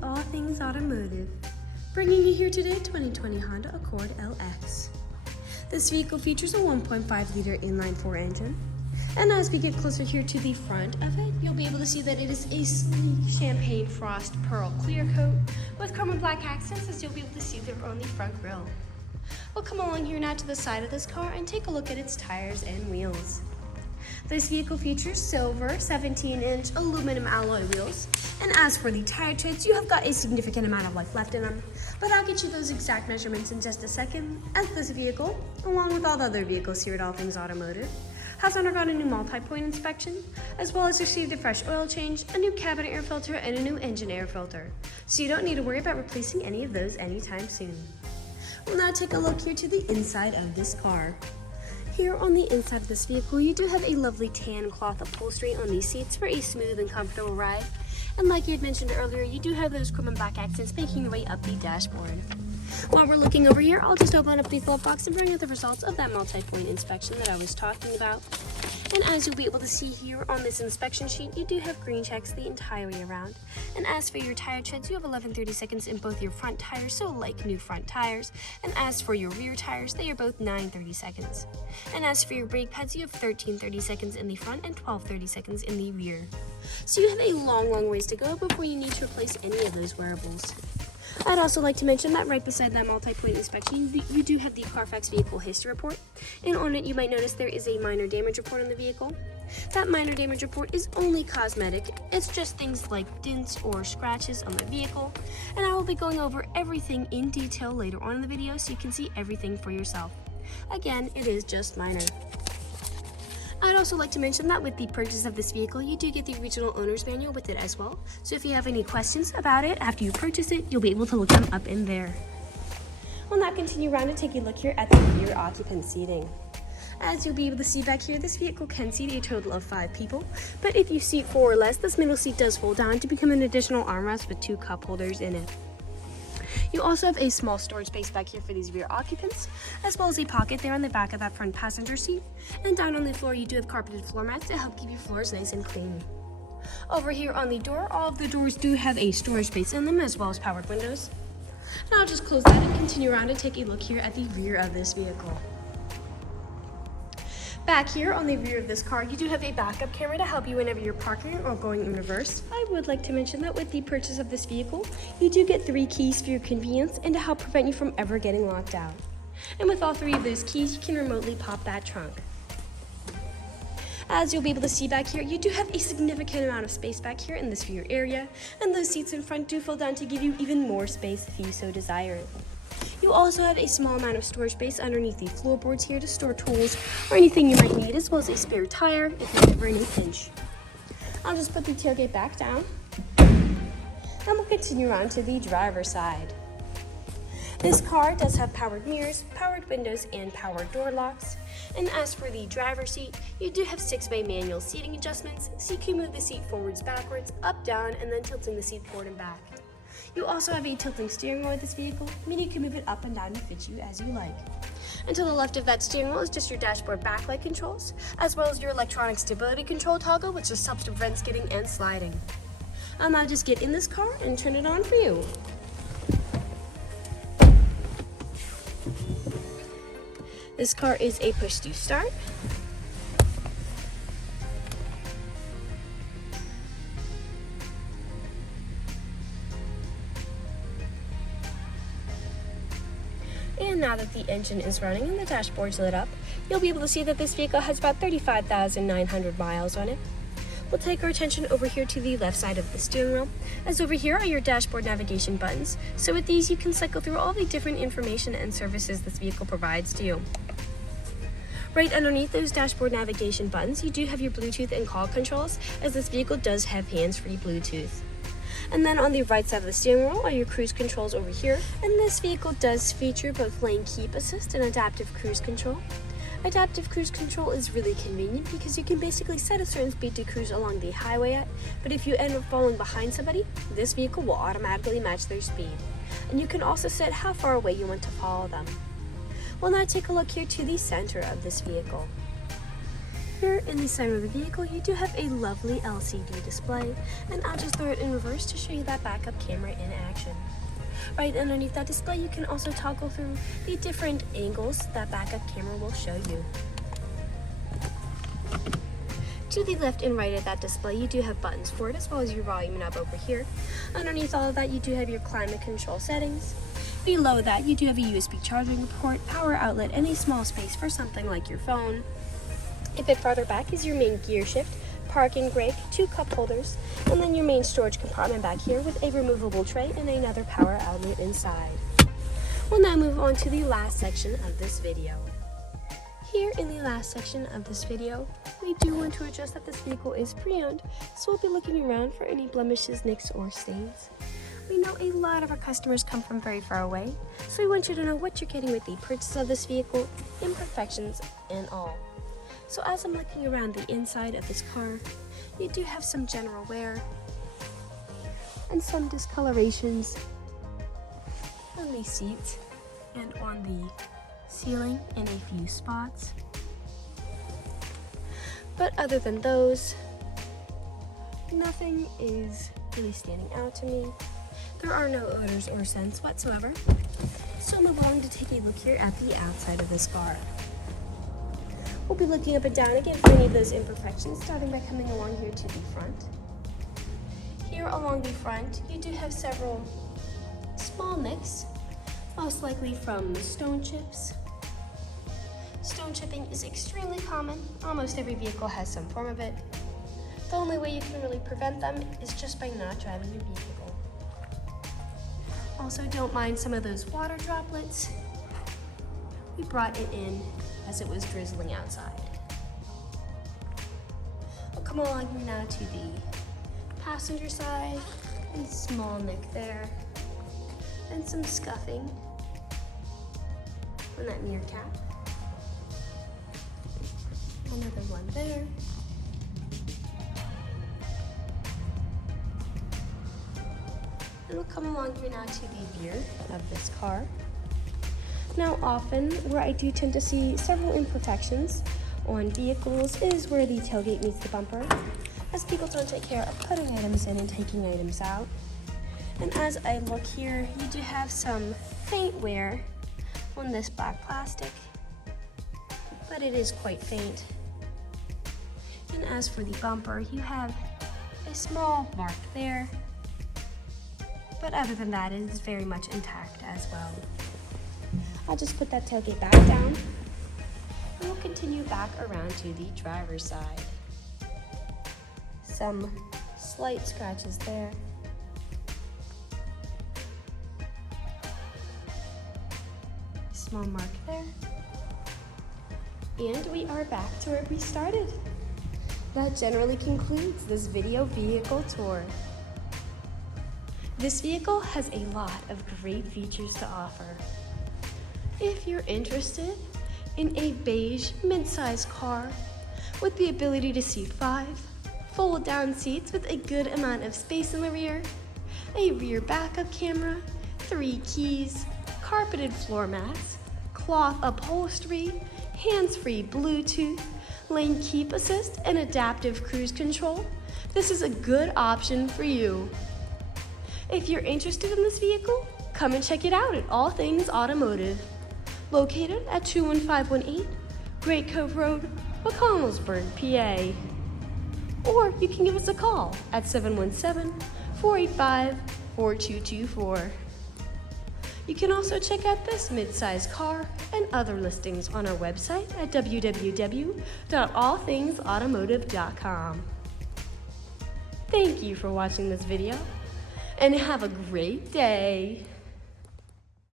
with All Things Automotive, bringing you here today 2020 Honda Accord LX. This vehicle features a 1.5-liter inline-4 engine, and as we get closer here to the front of it, you'll be able to see that it is a sleek champagne frost pearl clear coat with chrome and black accents, as you'll be able to see there on the front grille. We'll come along here now to the side of this car and take a look at its tires and wheels. This vehicle features silver 17-inch aluminum alloy wheels, and as for the tire treads, you have got a significant amount of life left in them, but I'll get you those exact measurements in just a second, as this vehicle, along with all the other vehicles here at All Things Automotive, has undergone a new multi-point inspection, as well as received a fresh oil change, a new cabin air filter, and a new engine air filter, so you don't need to worry about replacing any of those anytime soon. We'll now take a look here to the inside of this car. Here on the inside of this vehicle, you do have a lovely tan cloth upholstery on these seats for a smooth and comfortable ride. And like you had mentioned earlier, you do have those chrome and black accents making your way up the dashboard. While we're looking over here, I'll just open up the glove box and bring out the results of that multi-point inspection that I was talking about. And as you'll be able to see here on this inspection sheet, you do have green checks the entire way around. And as for your tire treads, you have 11/32 in both your front tires, so like new front tires. And as for your rear tires, they are both 9/32. And as for your brake pads, you have 13/32 in the front and 12/32 in the rear. So you have a long ways to go before you need to replace any of those wearables. I'd also like to mention that right beside that multi-point inspection, you do have the Carfax Vehicle History Report, and on it you might notice there is a minor damage report on the vehicle. That minor damage report is only cosmetic. It's just things like dents or scratches on the vehicle, and I will be going over everything in detail later on in the video so you can see everything for yourself. Again, it is just minor. I'd also like to mention that with the purchase of this vehicle, you do get the Regional Owner's Manual with it as well. So if you have any questions about it after you purchase it, you'll be able to look them up in there. We'll now continue around and take a look here at the rear occupant seating. As you'll be able to see back here, this vehicle can seat a total of 5 people, but if you seat 4 or less, this middle seat does fold down to become an additional armrest with 2 cup holders in it. You also have a small storage space back here for these rear occupants, as well as a pocket there on the back of that front passenger seat. And down on the floor, you do have carpeted floor mats to help keep your floors nice and clean. Over here on the door, all of the doors do have a storage space in them, as well as powered windows. And I'll just close that and continue around and take a look here at the rear of this vehicle. Back here on the rear of this car, you do have a backup camera to help you whenever you're parking or going in reverse. I would like to mention that with the purchase of this vehicle, you do get 3 keys for your convenience and to help prevent you from ever getting locked out. And with all 3 of those keys, you can remotely pop that trunk. As you'll be able to see back here, you do have a significant amount of space back here in this rear area, and those seats in front do fold down to give you even more space if you so desire. You also have a small amount of storage space underneath the floorboards here to store tools or anything you might need, as well as a spare tire if you're ever in a pinch. I'll just put the tailgate back down, and we'll continue on to the driver's side. This car does have powered mirrors, powered windows, and powered door locks. And as for the driver's seat, you do have 6-way manual seating adjustments, so you can move the seat forwards, backwards, up, down, and then tilting the seat forward and back. You also have a tilting steering wheel with this vehicle, meaning you can move it up and down to fit you as you like. And to the left of that steering wheel is just your dashboard backlight controls, as well as your electronic stability control toggle, which just helps to prevent skidding and sliding. I'll now just get in this car and turn it on for you. This car is a push-to start. And now that the engine is running and the dashboard's lit up, you'll be able to see that this vehicle has about 35,900 miles on it. We'll take our attention over here to the left side of the steering wheel, as over here are your dashboard navigation buttons. So with these, you can cycle through all the different information and services this vehicle provides to you. Right underneath those dashboard navigation buttons, you do have your Bluetooth and call controls, as this vehicle does have hands-free Bluetooth. And then on the right side of the steering wheel are your cruise controls over here. And this vehicle does feature both lane keep assist and adaptive cruise control. Adaptive cruise control is really convenient because you can basically set a certain speed to cruise along the highway at, but if you end up falling behind somebody, this vehicle will automatically match their speed. And you can also set how far away you want to follow them. We'll now take a look here to the center of this vehicle. Here in the center of the vehicle, you do have a lovely LCD display, and I'll just throw it in reverse to show you that backup camera in action. Right underneath that display, you can also toggle through the different angles that backup camera will show you. To the left and right of that display, you do have buttons for it, as well as your volume knob over here. Underneath all of that, you do have your climate control settings. Below that, you do have a USB charging port, power outlet, and a small space for something like your phone. A bit farther back is your main gear shift, parking brake, 2 cup holders, and then your main storage compartment back here with a removable tray and another power outlet inside. We'll now move on to the last section of this video. Here in the last section of this video, we do want to address that this vehicle is pre-owned, so we'll be looking around for any blemishes, nicks, or stains. We know a lot of our customers come from very far away, so we want you to know what you're getting with the purchase of this vehicle, imperfections and all. So as I'm looking around the inside of this car, you do have some general wear and some discolorations on the seats and on the ceiling in a few spots. But other than those, nothing is really standing out to me. There are no odors or scents whatsoever. So I'm going to take a look here at the outside of this car. We'll be looking up and down again for any of those imperfections, starting by coming along here to the front. Here along the front, you do have several small nicks, most likely from stone chips. Stone chipping is extremely common. Almost every vehicle has some form of it. The only way you can really prevent them is just by not driving your vehicle. Also, don't mind some of those water droplets. We brought it in as it was drizzling outside. We'll come along here now to the passenger side, a small nick there, and some scuffing on that mirror cap. Another one there. And we'll come along here now to the rear of this car. Now often, where I do tend to see several imperfections on vehicles is where the tailgate meets the bumper, as people don't take care of putting items in and taking items out. And as I look here, you do have some faint wear on this black plastic, but it is quite faint. And as for the bumper, you have a small mark there, but other than that, it is very much intact as well. I'll just put that tailgate back down, and we'll continue back around to the driver's side. Some slight scratches there. Small mark there. And we are back to where we started. That generally concludes this video vehicle tour. This vehicle has a lot of great features to offer. If you're interested in a beige mid-size car with the ability to seat 5, fold-down seats with a good amount of space in the rear, a rear backup camera, 3 keys, carpeted floor mats, cloth upholstery, hands-free Bluetooth, lane keep assist, and adaptive cruise control, this is a good option for you. If you're interested in this vehicle, come and check it out at All Things Automotive, located at 21518 Great Cove Road, McConnellsburg, PA. Or you can give us a call at 717-485-4224. You can also check out this mid-size car and other listings on our website at www.allthingsautomotive.com. Thank you for watching this video, and have a great day.